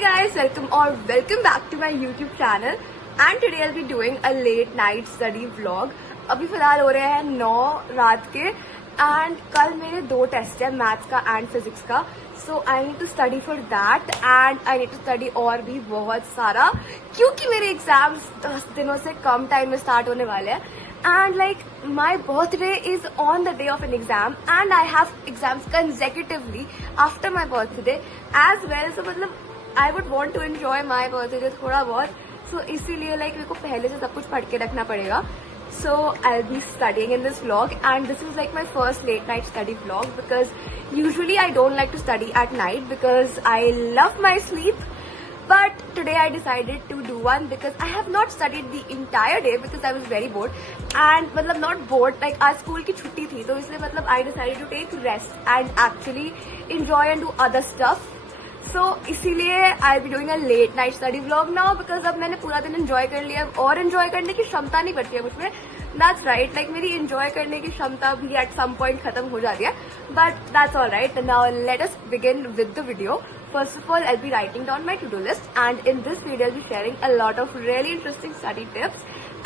guys, welcome back to my YouTube channel and today I'll be doing a late night study vlog. अभी फिलहाल हो रहे हैं 9 रात के एंड कल मेरे 2 टेस्ट है, मैथ्स का एंड फिजिक्स का. So I need to study for that and I need to study और भी बहुत सारा क्योंकि मेरे एग्जाम्स 10 दिनों से कम टाइम में स्टार्ट होने वाले हैं. And like my birthday is on the day of an exam and I have exams consecutively after my birthday as well. So मतलब I would want to enjoy my birthday थोड़ा बहुत. So इसीलिए like मेरे को पहले से सब कुछ पढ़ के रखना पड़ेगा. So I'll be studying in this vlog and this is like my first late night study vlog because usually I don't like to study at night because I love my sleep. But today I decided to do one because I have not studied the entire day because I was very bored and मतलब not bored like आज school की छुट्टी थी तो इसलिए मतलब I decided to take rest and actually enjoy and do other stuff. So इसीलिए I'll be doing a late night study vlog now because अब मैंने पूरा दिन enjoy कर लिया और enjoy करने की क्षमता नहीं बची है मुझ में. That's right, like मेरी enjoy करने की क्षमता भी at some point खत्म हो जाती है. But that's all right. Now let us begin with the video. First of all, I'll be writing down my to-do list and in this video I'll be sharing a lot of really interesting study tips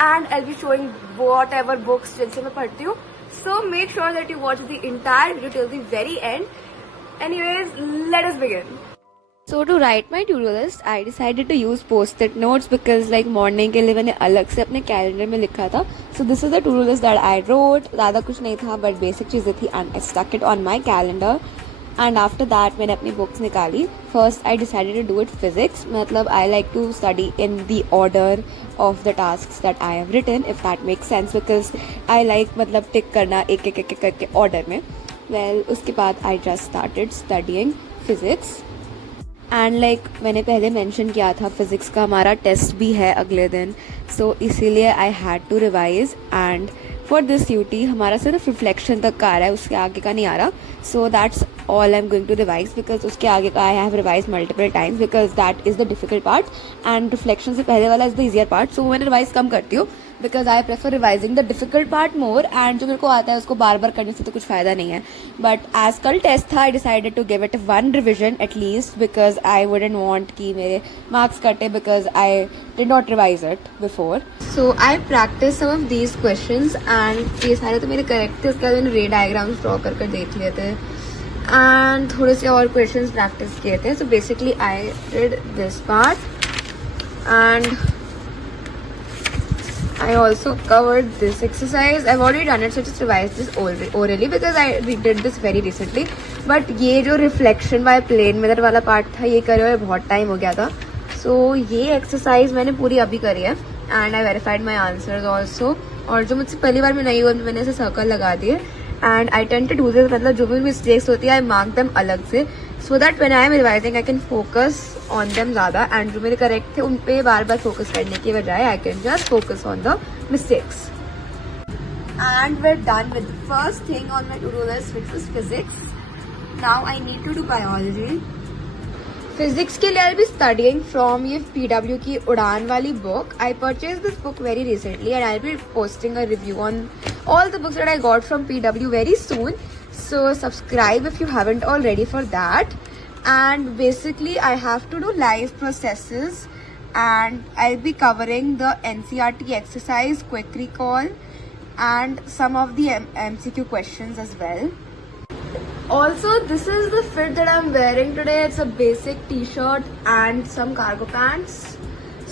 and I'll be showing whatever books जिनसे मैं पढ़ती हूँ. So make sure that you watch the entire video till the very end. Anyways, let us begin. So to write my to-do list, I decided to use post-it notes because like morning के लिए मैंने अलग से अपने calendar में लिखा था. So this is the to-do list that I wrote. ज़्यादा कुछ नहीं था but basic चीज़ें थी and I stuck it on my calendar. And after that मैंने अपनी books निकाली. First I decided to do it physics. मतलब I like to study in the order of the tasks that I have written if that makes sense because I like मतलब tick करना एक एक एक करके order में. Well उसके बाद I just started studying physics. And like मैंने पहले मेंशन किया था फिज़िक्स का हमारा टेस्ट भी है अगले दिन. सो इसीलिए I had to revise and for this UT हमारा सिर्फ रिफ्लेक्शन तक का आ रहा है, उसके आगे का नहीं आ रहा. So that's all I am going to revise because उसके आगे का I have revise multiple times because that is the difficult part and reflection से पहले वाला is the easier part. So मैंने रिवाइज कम करती हूँ because I prefer revising the difficult part more and जो मेरे को आता है उसको बार बार करने से तो कुछ फ़ायदा नहीं है. बट एज कल टेस्ट था I decided to give it 1 revision at least because I wouldn't want कि मेरे मार्क्स कटे because I did not revise it before. So I practise some of these questions and ये सारे तो मेरे करेक्ट थे. उसके बाद मैंने रे डायग्राम्स ड्रॉ कर देख लिए थे एंड थोड़े से और क्वेश्चंस प्रैक्टिस किए थे. So basically I did this part and I also covered this exercise. I've already done it, so just revised this orally because I did this very recently. But ये जो reflection by plane mirror वाला part था ये करे हुए बहुत time हो गया था. So ये exercise मैंने पूरी अभी करी है and I verified my answers also. और जो मुझसे पहली बार में नहीं हुआ मैंने ऐसे सर्कल लगा दिए and I tend to do this मतलब जो भी mistakes होती है I mark them अलग से so that when I am revising I can focus on them ज़्यादा and जो मेरे correct थे उन पे बार बार focus करने की बजाय I can just focus on the mistakes. And we're done with the first thing on my to-do list which was physics. Now I need to do biology. Physics के लिए आई बी स्टडिंग फ्रॉम ये PW की उड़ान वाली book. I purchase this book very recently and I be posting a review on all the books that I got from PW very soon. So subscribe if you haven't already for that. And basically I have to do live processes and I be covering the NCERT exercise, quick recall and some of the MCQ questions as well. Also, this is the fit that I'm wearing today. It's a basic t-shirt and some cargo pants.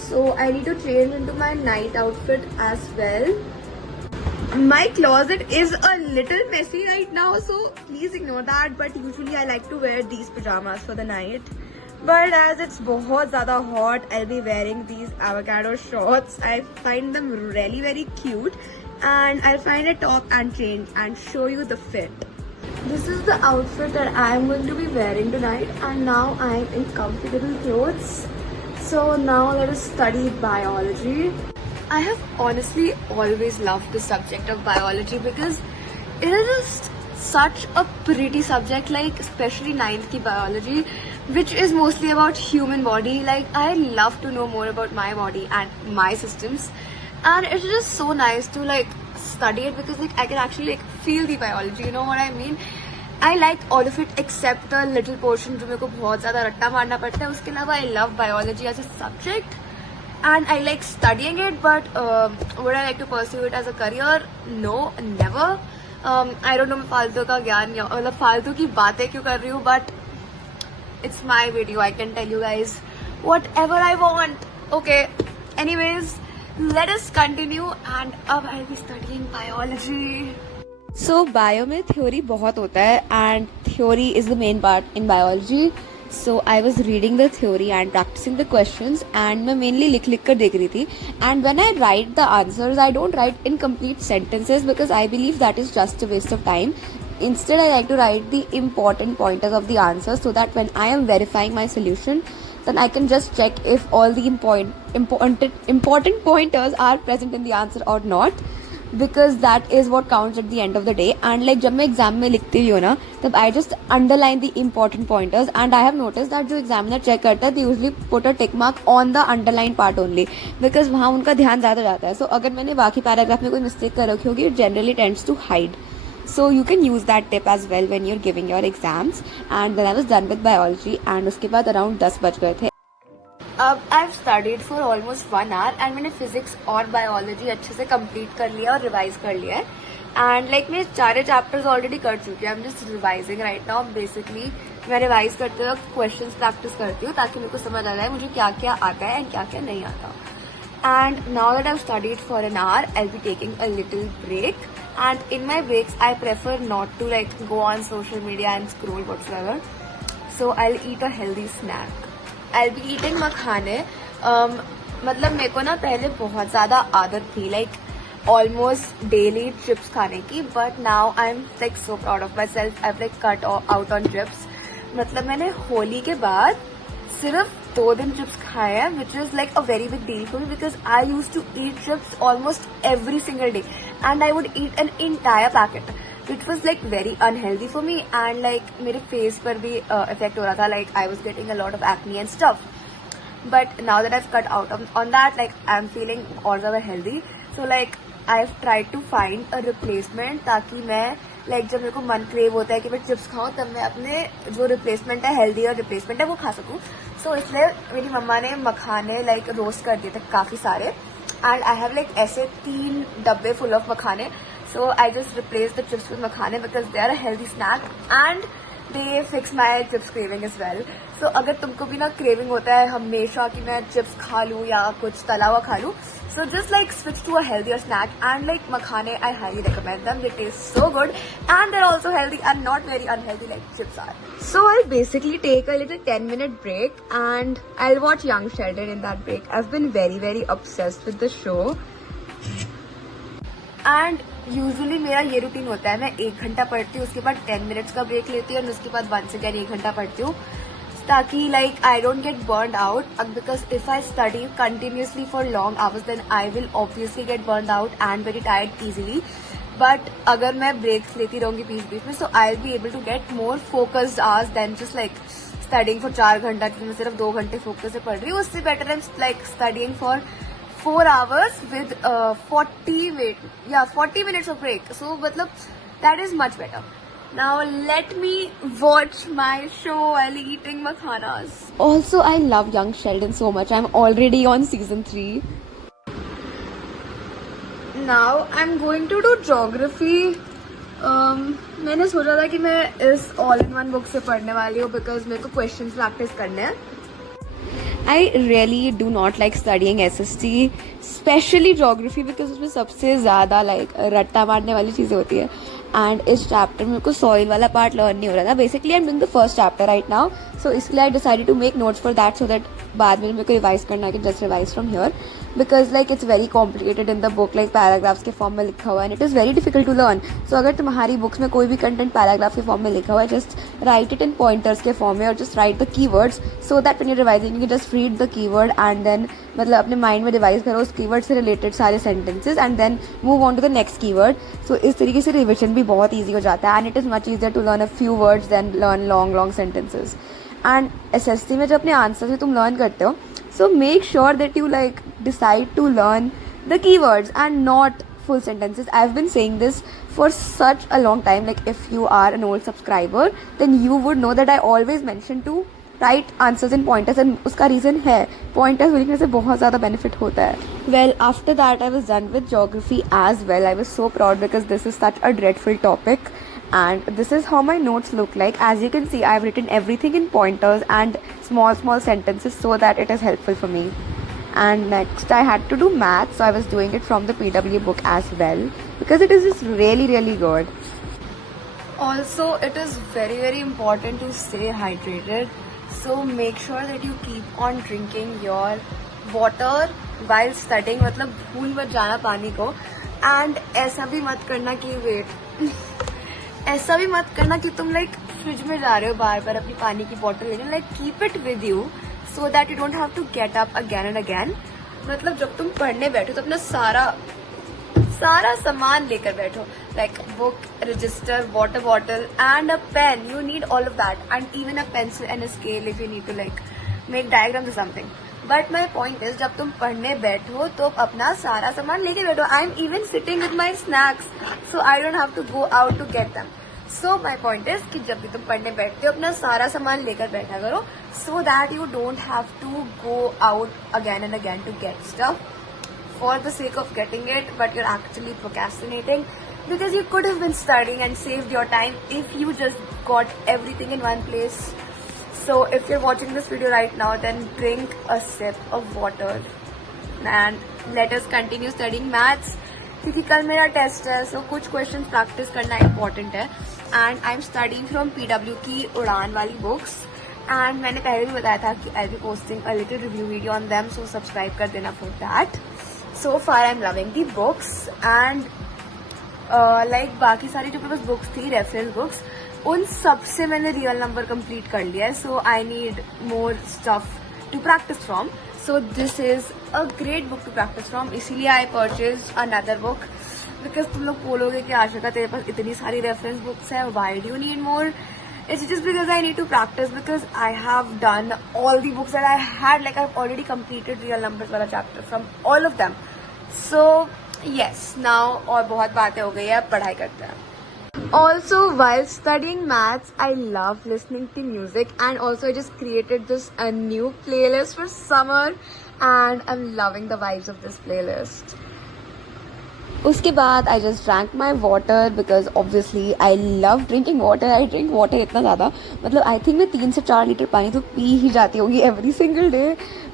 So I need to change into my night outfit as well. My closet is a little messy right now, so please ignore that. But usually I like to wear these pajamas for the night. But as it's बहुत ज़्यादा hot, I'll be wearing these avocado shorts. I find them really very cute. And I'll find a top and change and show you the fit. This is the outfit that I'm going to be wearing tonight and now I'm in comfortable clothes. So now let us study biology. I have honestly always loved the subject of biology because it is just such a pretty subject, like especially 9th ki biology which is mostly about human body. Like I love to know more about my body and my systems and it's just so nice to like study it because like I can actually like feel the biology, you know what I mean. I like all of it except the little portion जो मेरे को बहुत ज़्यादा रट्टा मारना पड़ता है. उसके अलावा I love biology as a subject and I like studying it, but would I like to pursue it as a career? No, never. I don't know मैं फालतू का ज्ञान या मतलब फालतू की बातें क्यों कर रही हूँ, but it's my video. I can tell you guys whatever I want. Okay. Anyways, let us continue, and अब I'll be studying biology. So bio में theory बहुत होता है, and theory is the main part in biology. So I was reading the theory and practicing the questions, and मैं mainly लिख कर देख रही थी. And when I write the answers, I don't write in complete sentences because I believe that is just a waste of time. Instead, I like to write the important pointers of the answer so that when I am verifying my solution, then I can just check if all the important pointers are present in the answer or not. Because that is what counts at the end of the day. And like जब मैं exam में लिखती हुई हूँ ना, तब I just underline the important pointers, and I have noticed that जो examiner check करता है, they usually put a tick mark on the underlined part only, because वहाँ उनका ध्यान ज़्यादा जाता है. So अगर मैंने बाकी पैराग्राफ में कोई मिस्टेक कर रखी होगी, it generally tends to hide. So you can use that tip as well when you're giving your exams. And then I was done with biology, and उसके बाद around 10 बज गए थे. अब I've studied for almost 1 hour, and मैंने physics और biology अच्छे से कंप्लीट कर लिया और रिवाइज कर लिया है. एंड लाइक मैं सारे चैप्टर्स ऑलरेडी कर चुकी हूँ. I am just revising right now. Basically मैं रिवाइज करते वक्त क्वेश्चंस प्रैक्टिस करती हूँ ताकि मेरे को समझ आ जाए मुझे क्या क्या आता है एंड क्या क्या नहीं आता. And now that I've studied for an hour, I'll be taking a little break. And in my breaks, I prefer not to like go on social media and scroll whatsoever. So I'll eat a healthy snack. I'll be eating मखाने. मतलब मेरे को ना पहले बहुत ज़्यादा आदत थी like almost daily chips खाने की, but now I'm like so proud of myself. I've like cut out on chips. मतलब मैंने होली के बाद सिर्फ 2 दिन चिप्स खाए हैं, which is like a very big deal for me because I used to eat chips almost every single day, and I would eat an entire packet, which was like very unhealthy for me, and like मेरे face पर भी effect हो रहा था, like I was getting a lot of acne and stuff. But now that I've cut out on that, like I'm feeling all over healthy. So like I've tried to find a replacement ताकि मैं like जब मेरे को मन crave होता है कि मैं चिप्स खाऊं, तब मैं अपने जो रिप्लेसमेंट है, हेल्दी और रिप्लेसमेंट है, वो खा सकूं. सो इसलिए मेरी मम्मा ने मखाने लाइक रोस्ट कर दिए थे काफ़ी सारे, एंड आई हैव लाइक ऐसे 3 डब्बे full of makhane. So I just replace the chips with makhane because they are a healthy snack and they fix my chips craving as well. So अगर तुमको भी ना क्रेविंग होता है हमेशा कि मैं चिप्स खा लूँ या कुछ तला हुआ खा लूँ, so just like switch to a healthier snack, and like makhane I highly recommend them. They taste so good and they're also healthy and not very unhealthy like chips are. So I'll basically take a little 10-minute break and I'll watch Young Sheldon in that break. I've been very obsessed with the show. And usually मेरा ये routine होता है, मैं 1 घंटा पढ़ती हूँ, उसके बाद 10 मिनट्स का ब्रेक लेती हूँ, और उसके बाद once again 1 घंटा पढ़ती हूँ ताकि like I don't get burned out, because if I study continuously for long hours then I will obviously get burned out and very tired easily. But अगर मैं breaks लेती रहूँगी बीच में, so I'll be able to get more focused hours than just like studying for 4 घंटा कि मैं सिर्फ 2 घंटे फोकस से पढ़ रही हूँ. उससे better than like studying for 4 hours with 40 minutes of break. So मतलब that is much better. Now let me watch my show while eating makhanas. Also, I love Young Sheldon so much. I'm already on season 3. Now I'm going to do geography. मैंने सोचा था कि मैं इस all in one book से पढ़ने वाली हूँ because मेरे को questions practice करने हैं. I really do not like studying SST, especially geography, because उसमें सबसे ज़्यादा like रट्टा मारने वाली चीज़ें होती है. एंड इस चैप्टर में मेरे को सॉइल वाला पार्ट लर्न नहीं हो रहा था. Basically I am doing the first chapter right now, so इसलिए I decided to make notes for that, so that बाद में मेरे को रिवाइज करना है कि just revise from here, because like it's very complicated in the book, like paragraphs के form में लिखा हुआ है and it is very difficult to learn. So अगर तुम्हारी बुक्स में कोई भी कंटेंट पैराग्राफ के फॉर्म में लिखा हुआ है, just write it in pointers के फॉर्म में और just write the keywords, so that when you revising you just read the keyword and then मतलब अपने माइंड में रिवाइज करो उस कीवर्ड से रिलेटेड सारे sentences and then move on to the next keyword. So इस तरीके से रिविजन भी बहुत ईजी हो जाता है and it is much easier to learn a few words than learn long sentences. And SST में जब अपने आंसर से तुम लर्न करते हो, so make sure that you like decide to learn the keywords and not full sentences. I've been saying this for such a long time. Like if you are an old subscriber, then you would know that I always mention to write answers in pointers, and उसका reason है pointers लिखने से बहुत ज़्यादा benefit होता है. Well, after that I was done with geography as well. I was so proud because this is such a dreadful topic, and this is how my notes look like. As you can see, I've written everything in pointers and small sentences so that it is helpful for me. And next I had to do math, so I was doing it from the PW book as well because it is just really good. Also, it is very important to stay hydrated, so make sure that you keep on drinking your water while studying. मतलब भूल मत जाना पानी को. And ऐसा भी मत करना कि ऐसा भी मत करना कि तुम लाइक फ्रिज में जा रहे हो बार अपनी पानी की बॉटल लेने. Like keep it with you so that you don't have to get up again and again. मतलब जब तुम पढ़ने बैठो तो अपना सारा सामान लेकर बैठो, like book, register, water bottle and a pen. You need all of that, and even a pencil and a scale if you need to like make diagrams or something. But my point is, जब तुम पढ़ने बैठो तो अपना सारा सामान लेके बैठो. I'm even sitting with my snacks, so I don't have to go out to get them. So my point is कि जब भी तुम पढ़ने बैठते हो अपना सारा सामान लेकर बैठा करो, so that you don't have to go out again and again to get stuff for the sake of getting it, but you're actually procrastinating because you could have been studying and saved your time if you just got everything in one place. So if you're watching this video right now, then drink a sip of water and let us continue studying maths. क्योंकि कल मेरा test है, so कुछ questions practice करना important है. And I am studying from PW की उड़ान वाली books, and मैंने पहले भी बताया था कि I be posting a little review video on them, so subscribe कर देना for that. So far I am loving the books, and like बाकी सारी जो मेरे पास बुक्स थी रेफरेंस बुक्स, उन सबसे मैंने रियल नंबर कंप्लीट कर लिया है. So I need more stuff to practise from. So this is a great book to practice from. इसीलिए I purchased another book because तुम लोग बोलोगे कि आशिका तेरे पास इतनी सारी रेफरेंस बुक्स है, why do you need more? It's just because I need to practice, because I have done all the books that I had. Like I've already completed real numbers वाला chapter from all of them. So yes, now और बहुत बातें हो गई है, अब पढ़ाई करते हैं. Also, while studying maths, I love listening to music, and also I just created this a new playlist for summer, and I'm loving the vibes of this playlist. उसके बाद I just drank my water because obviously I love drinking water. I drink water इतना ज़्यादा, मतलब I think मैं 3 से 4 litre पानी तो P ही जाती होगी every single day.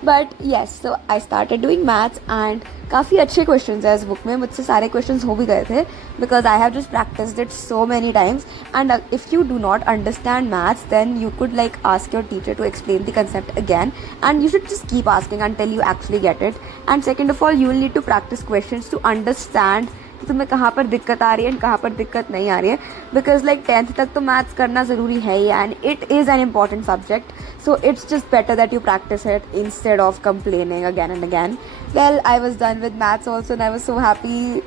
But yes, so I started doing maths, and काफ़ी अच्छे क्वेश्चंस है इस बुक में. मुझसे सारे क्वेश्चंस हो भी गए थे because I have just practiced it so many times. And if you do not understand maths, then you could like ask your teacher to explain the concept again, and you should just keep asking until you actually get it. And second of all, you will need to practice questions to understand कि तुम्हें कहाँ पर दिक्कत आ रही है और कहाँ पर दिक्कत नहीं आ रही है, बिकॉज लाइक 10th तक तो मैथ्स करना ज़रूरी है ही, and it is an important subject. So it's just better that you practise it instead of complaining again and again. Well, I was done with maths also, and I was so happy.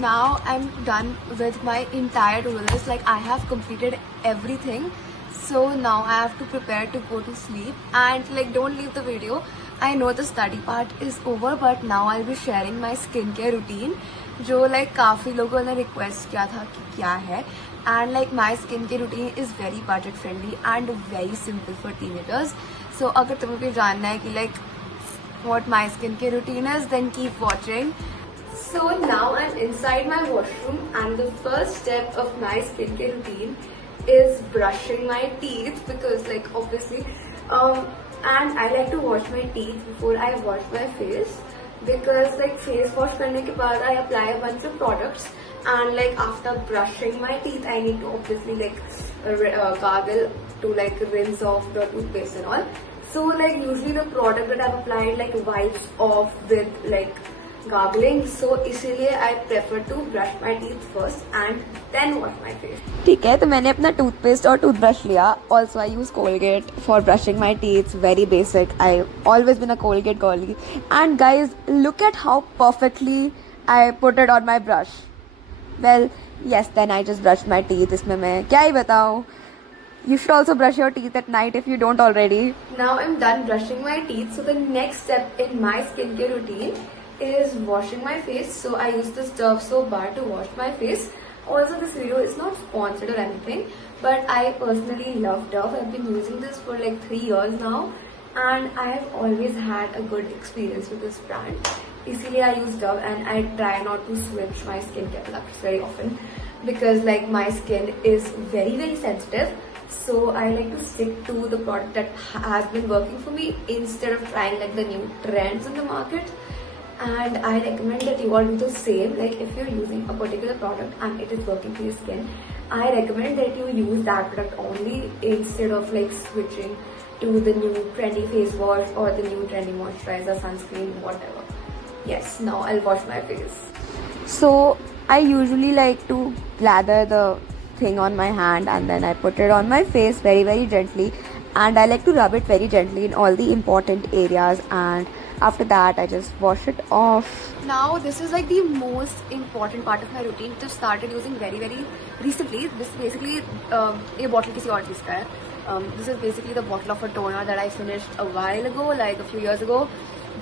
Now I'm done with my entire to-do list. Like I have completed everything. So now I have to prepare to go to sleep. And like don't leave the video. I know the study part is over, but now I'll be sharing my skincare routine, जो like काफ़ी लोगों ने request किया था कि क्या है. And like my skincare routine is very budget friendly and very simple for teenagers. So अगर तुम्हें भी जानना है कि like what my skincare routine is, then keep watching. So now I'm inside my washroom, and the first step of my skincare routine is brushing my teeth, because like obviously and I like to wash my teeth before I wash my face, because like face wash करने के बाद I apply a bunch of products, and like after brushing my teeth I need to obviously like gargle to like rinse off the toothpaste and all. So like usually the product that I've applied like wipes off with like gargling, so इसीलिए I prefer to brush my teeth first and then wash my face. ठीक है, तो मैंने अपना toothpaste और toothbrush लिया. Also I use Colgate for brushing my teeth. Very basic. I always been a Colgate girly. And guys, look at how perfectly I put it on my brush. Well, yes, then I just brushed my teeth. इसमें मैं क्या ही बताऊँ. You should also brush your teeth at night if you don't already. Now I'm done brushing my teeth. So the next step in my skincare routine is washing my face. So I use this Dove soap bar to wash my face. Also, this video is not sponsored or anything, but I personally love Dove. I've been using this for like 3 years now, and I have always had a good experience with this brand. Easily I use Dove, and I try not to switch my skincare products very often because like my skin is very sensitive. So I like to stick to the product that has been working for me instead of trying like the new trends in the market. And I recommend that you all do the same. Like if you're using a particular product and it is working for your skin, I recommend that you use that product only instead of like switching to the new trendy face wash or the new trendy moisturizer, sunscreen, whatever. Yes, now I'll wash my face. So I usually like to lather the thing on my hand and then I put it on my face very gently, and I like to rub it very gently in all the important areas, and after that I just wash it off. Now this is like the most important part of my routine, which I've started using very recently. This is basically a bottle किसी और चीज़ का है. This is basically the bottle of a toner that I finished a while ago, like a few years ago.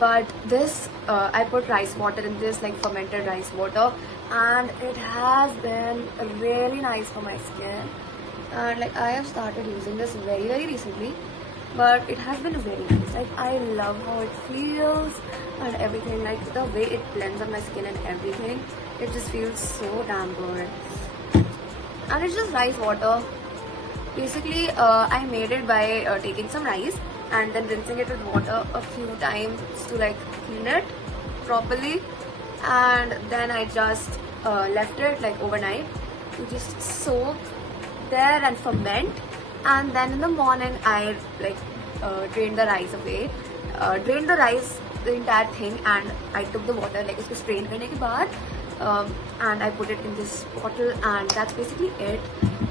But this I put rice water in this, like fermented rice water, and it has been really nice for my skin. And like I have started using this very recently, but it has been very nice. Like I love how it feels and everything, like the way it blends on my skin and everything. It just feels so damn good. And it's just rice water. Basically I made it by taking some rice and then rinsing it with water a few times to like clean it properly, and then I just left it like overnight to just soak there and ferment. And then in the morning I like drained the rice away, drained the rice, the entire thing, and I took the water like usko strain karne ke baad and I put it in this bottle, and that's basically it.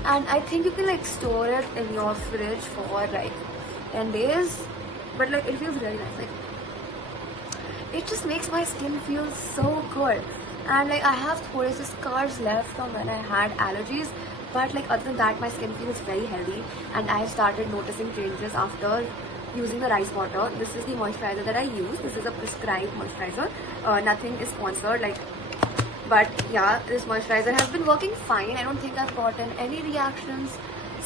And I think you can like store it in your fridge for like 10 days, but like it feels really nice. Like it just makes my skin feel so good. And like I have those scars left from when I had allergies, but like other than that my skin feels very healthy, and I started noticing changes after using the rice water. This is the moisturizer that I use. This is a prescribed moisturizer, nothing is sponsored, like, but yeah, this moisturizer has been working fine. I don't think I've gotten any reactions,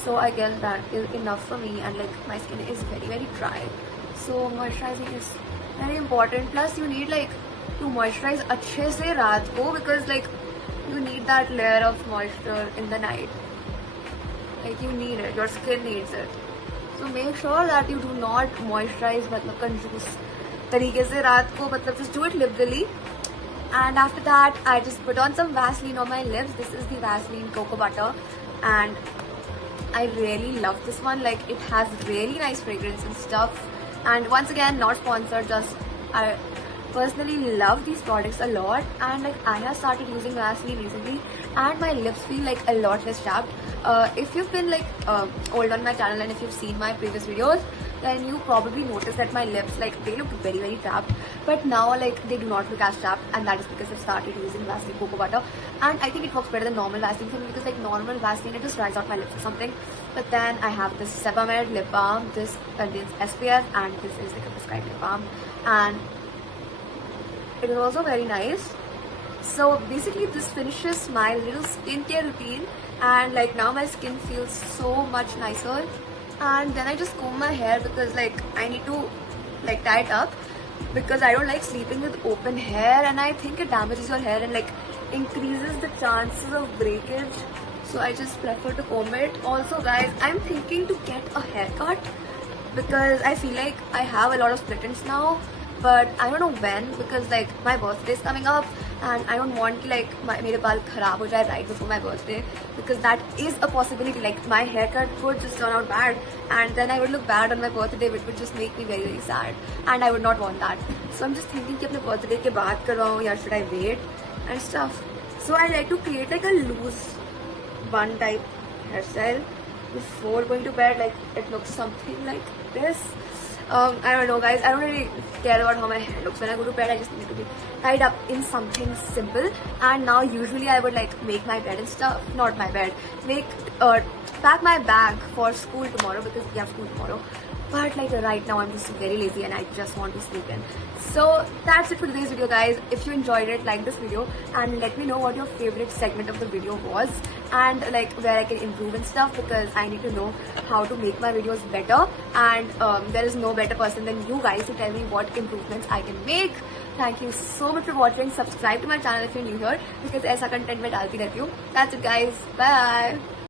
so I guess that is enough for me. And like my skin is very dry, so moisturizing is very important. Plus you need like to moisturize अच्छे से रात को, because like you need that layer of moisture in the night. Like you need it, your skin needs it. So make sure that you do not moisturize मतलब कंजूस तरीके से रात को, मतलब just do it liberally. And after that I just put on some Vaseline on my lips. This is the Vaseline Cocoa Butter, and I really love this one. Like it has really nice fragrance and stuff. And once again, not sponsored, just I personally love these products a lot. And like I have started using Vaseline recently, and my lips feel like a lot less chapped. If you've been like old on my channel and if you've seen my previous videos, then you probably noticed that my lips, like they look very chapped, but now like they do not look as chapped, and that is because I've started using Vaseline Cocoa Butter. And I think it works better than normal Vaseline for me, because like normal Vaseline, it just dries out my lips or something. But then I have this Sebamed lip balm. This contains SPF, and this is like a prescribed lip balm, and it is also very nice. So basically this finishes my little skincare routine, and like now my skin feels so much nicer. And then I just comb my hair, because like I need to like tie it up, because I don't like sleeping with open hair, and I think it damages your hair and like increases the chances of breakage. So I just prefer to comb it. Also guys, I'm thinking to get a haircut, because I feel like I have a lot of split ends now, but I don't know when, because like my birthday is coming up, and I don't want like मेरे बाल खराब हो जाए right before my birthday, because that is a possibility. Like my haircut could just turn out bad, and then I would look bad on my birthday, which would just make me very sad, and I would not want that. So I'm just thinking कि अपने birthday के बाद करवाऊँ या should I wait and stuff. So I like to create like a loose bun type hairstyle before going to bed. Like it looks something like this. I don't know guys, I don't really care about how my hair looks when I go to bed. I just need to be tied up in something simple. And now usually I would like make my bed and stuff, not my bed, pack my bag for school tomorrow, because we have school tomorrow. but like right now I'm just very lazy and I just want to sleep in. So that's it for today's video, guys. If you enjoyed it, like this video and let me know what your favorite segment of the video was and like where I can improve and stuff, because I need to know how to make my videos better, and there is no better person than you guys to tell me what improvements I can make. Thank you so much for watching. Subscribe to my channel if you're new here, because ऐसा content मैं डालती रहती हूँ. That's it, guys. Bye.